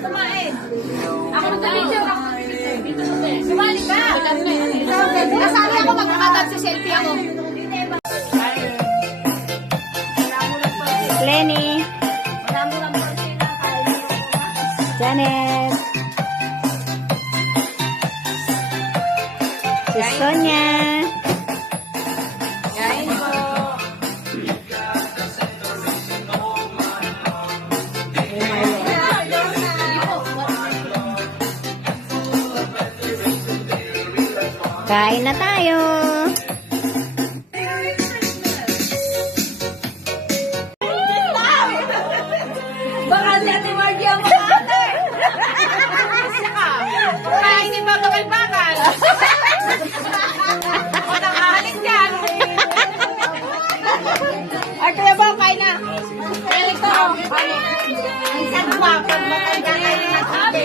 kumain. Ako nag-picture ako. Sumali ka. Kasali ako magkakagat si selfie ako. Lenny. Janet. Si Sonia. Kain po. Kain na tayo. Baka Ate Margie ang mga-ate. Kaya hindi ba bakal-bakal? O nakahalit yan. Arte na ba? Kain na. Kain ito. Isang bakal. Bakal ka kayo na sabi.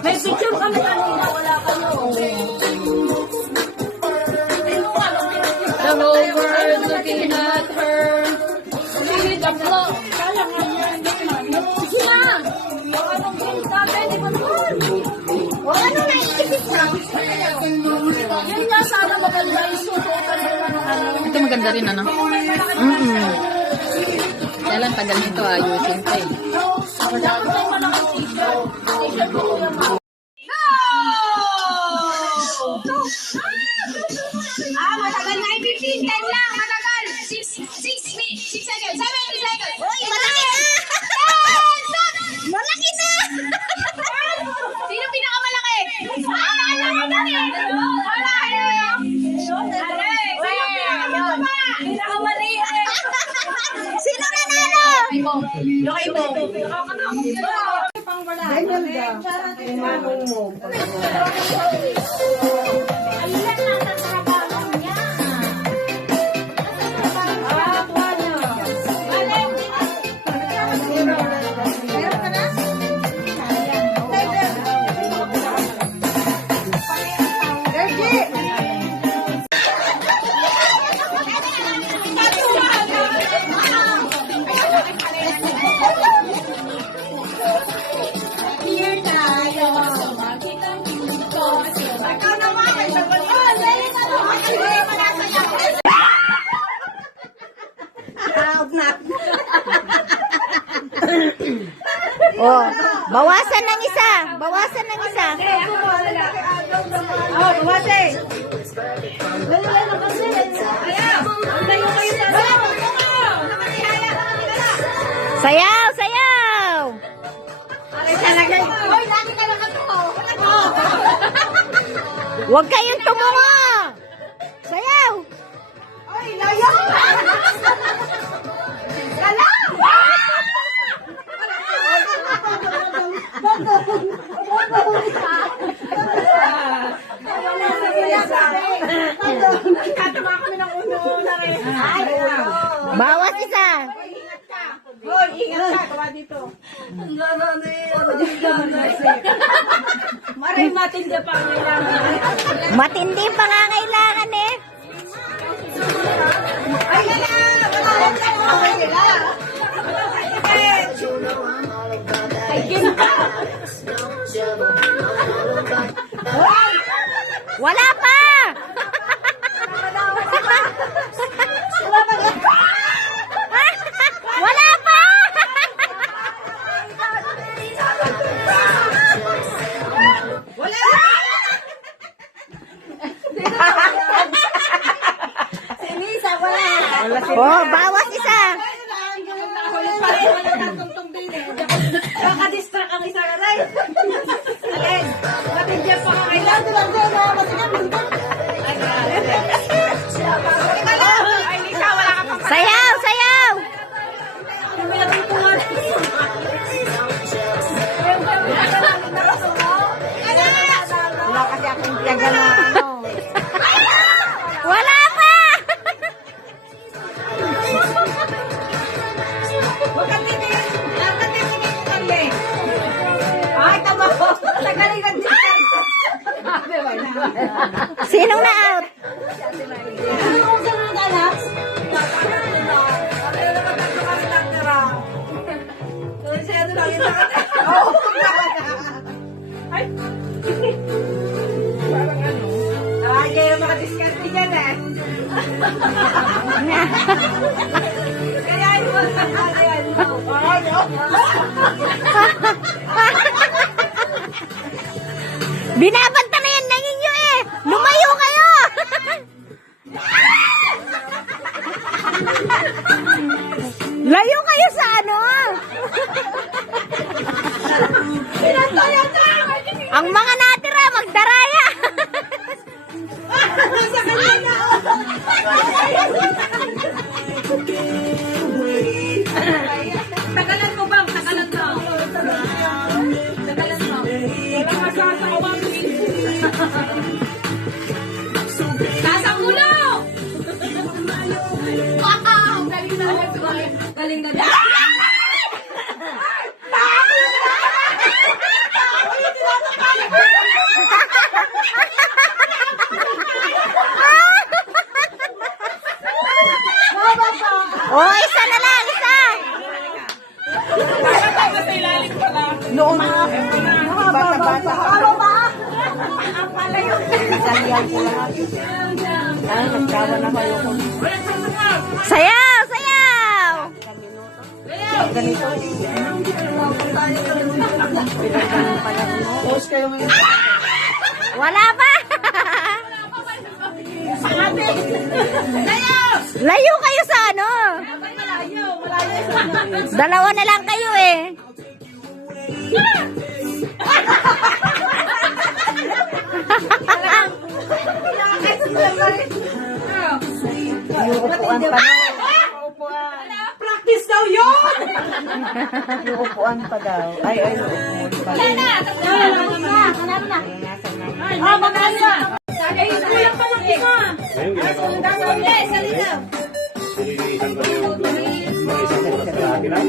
May picture kami kanina, wala kayo. The whole world looking at her. Really, the flow. Kaya nga yan. Sige na. Anong green natin? Di ba naman? Wala nang naiisip na. Yun nga sana maganda yung susukan nila ng ano. Ito maganda rin, ano? Kaya lang tagal nito ayusin ko eh. Matagal na 15, 10 lang, matagal. 6 seconds, 7 seconds. Uy, malaki na! Malaki na! Sino pinakamalaki? Sino nanalo? Yung kay Bo. Oh, bawasan ng isa. Bawasan ng isa. Oh, bawasin. Sayaw, sayaw. Hoy, lagi ka lang ito. Huwag kayong tumungo. Sayaw. Hoy, layo. Galang. Katawa kami ng uno-una rin. Bawas isa. Hoy, ingat ka. Kawa dito. Maray matindi pa ang kailangan. Matindi pangangailangan eh. Ay, okay sila. Ay, ginaka. Wala pa. Wala pa. Wala. Si Lisa, wala. Oh, bawas isa. Baka-distract ang isa ka rin. Alin, matindihan pa ka kailangan. Ay, Lisa, wala ka pa. Sayaw, sayaw. Wala kasi akong tiyaga na ano. Wala pa. Huwag kang titingin. Huwag kang titingin ko kami. Ay, tama ko. Tagaling ang diskarte. Sinong na-out? Kaya makadiskarte dyan eh. Kaya yun. Binabanta na yan ng inyo eh! Lumayo kayo! Layo kayo sa ano? Ang mga natira, magdaraya! Tagalan mo bang? Tagalan mo. Tagalan mo. Walang masasawa. Nasa ulo! Wow! Galing na. Galing na. Oh, isa na lang, isa! Noon. Bata-bata. Ano ba? Ang pala yun. Salihan ko lahat. Ay, nagkawa na kayo ko. Sayaw! Sayaw! Ganito. Post kayo ngayon. Wala pa! Layo kayo sa ano? Dalawa na lang kayo eh. Yung upuan pa daw. Practice daw yun! Yung upuan pa daw. Ay, yung upuan pa daw. Ah, maganda. Ayun, kulang pa lang isa. Ngayon, ginagawa ko. Nililisan ko yung mga isang oras na lagi lang.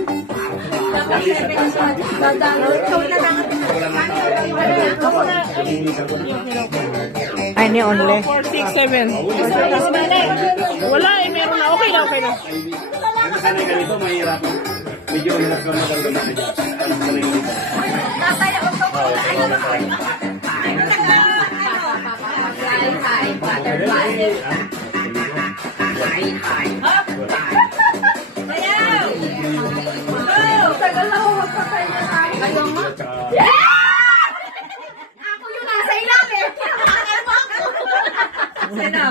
Nililisan ko na. Ay, ni only. 6, 7. Wala eh, meron na. Okay na, okay na. Kasi sanay ganito, mahirap. Medyo mahirap ka magagawa na dyan. Sanay ganito. Tagal na ako magpapay na tayo. Ako yung nasa ilalim. Sino?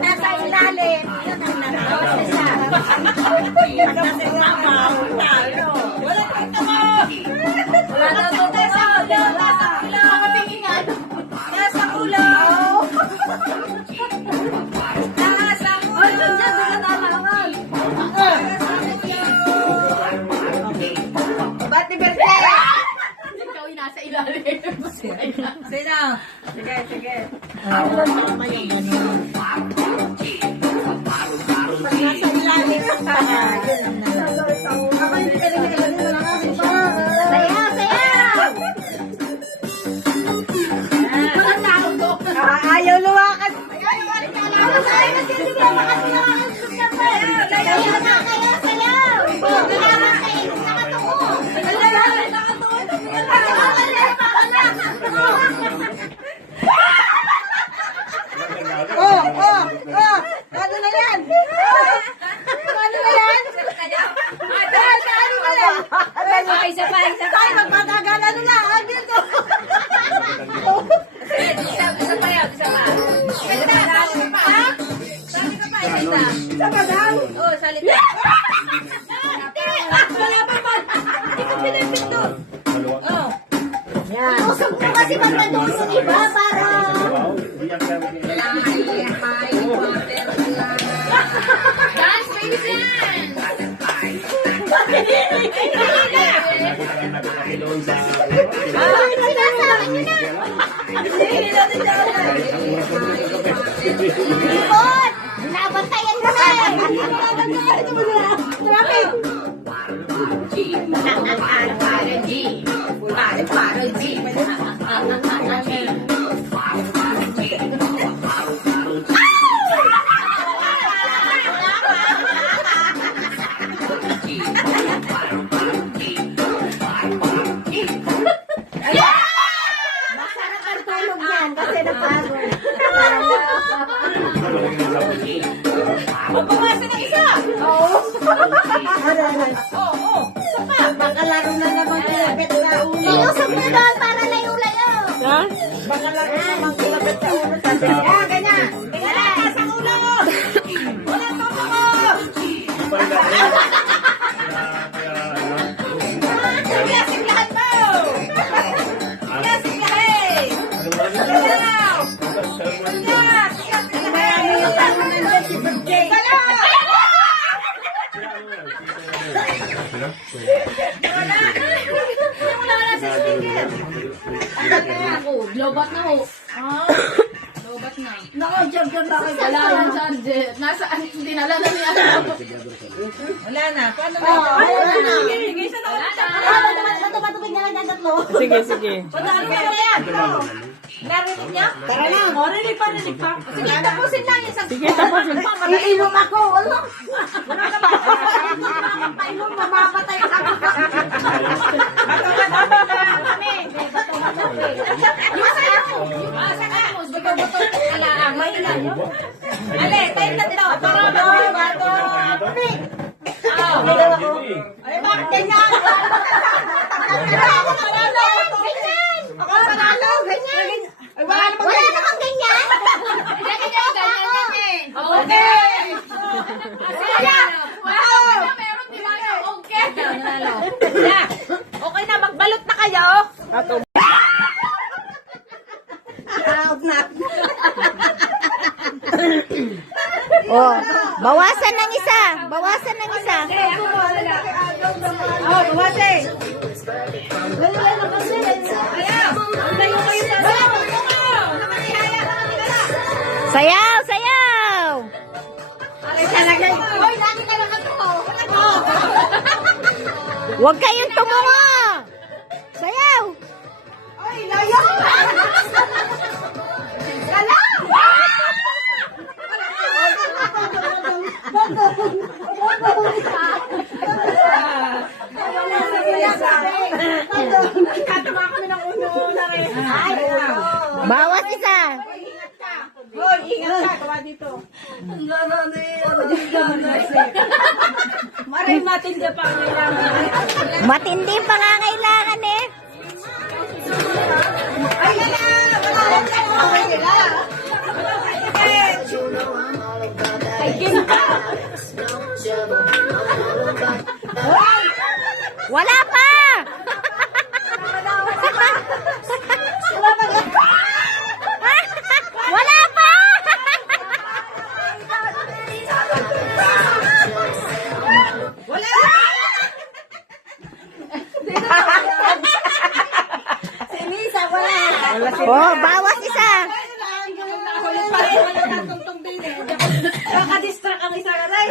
Nasa ilalim. Yun ang naraos siya. Wala kang tama. Wala na ito. Nasa ulo. Nasa ulo. Nasa ulo. Bati birthday! Ikaw yung nasa ilalim. Sino? Sige, sige. Pag nasa ilalim ka, yun na. Ako hindi ka rin ilalim, wala nga si pa. Sayaw! Sayaw! Walang tao to. Ayaw luwakan. Ayaw, wala ka lang. Ayaw, nagtitigyan makati na ang susyapay. Sayaw na kayo! Sayaw! Kailangan kayo nakatungo! Ano na yan? Ano na yan? Ano na yan? Isa pa. Tayo, magpatagal. Ano na? Ang dito. Isa pa yan. Isa pa. Isa pa daw? Oh, salita. Wala pa pa. Hindi ko pinipindot. Oh. Iusog mo kasi magpadulong yung iba para... Dance, baby, dance. Ipon! Binabantayan mo na! Traffic! Para G. kasi napagod. Magpapasa ng isa. Oo. Bakalaro na naman kulabit sa ulo. Iusap mo doon para layo-layo. Ha? Bakalaro na naman kulabit sa ulo. Ah, ganyan. Ganyan. Sa ulo. Wala to mo. Klaseng lahat mo. Klaseng lahat. Salaw. Lobat na ho. Lobat na. Naka-jump ka ba kayo? Wala lang dyan. Nasa, dinala na niya. Wala na. Paano ba? Wala na. Matubig na lang ang tatlo. Sige, sige. Narinig niya? Tara na. Rinig pa. Sige, tapusin lang yung isang Sige, tapusin. Iinom ako. Wala. Painom, mamamatay ako. Yung sa'yo. Sa'yo. Bato-bato. Alaang. Mahilang. Ale, tayo na dito. Bato. Ay, bakit ganyan? Ako panalo. Ganyan. Ay, wala namang Wala namang ganyan. Okay. Asya. Wow. Meron di ba? Okay. Okay na, magbalot na kayo. Ato. Out na. Oh, bawasan ng isa. Bawasan ng isa. Oh, buwate. Sayaw, sayaw. Hoy, lagi na lang ito. Huwag kayong tumungo. Sayaw. Ay, layo. Katama kami ng uno na rin. Bawas isa. Hoy, ingat ka. Kawa dito. Maray matindi pa ang kailangan. Matindi pangangailangan eh. Ay, wala nila. Ay, ginta. Wala pa. Wala pa. Wala. Si Misa, wala. Oh, bawas isa. Kulit pa rin. Wala na tungtong din eh. Nakadistract ang isa na rin.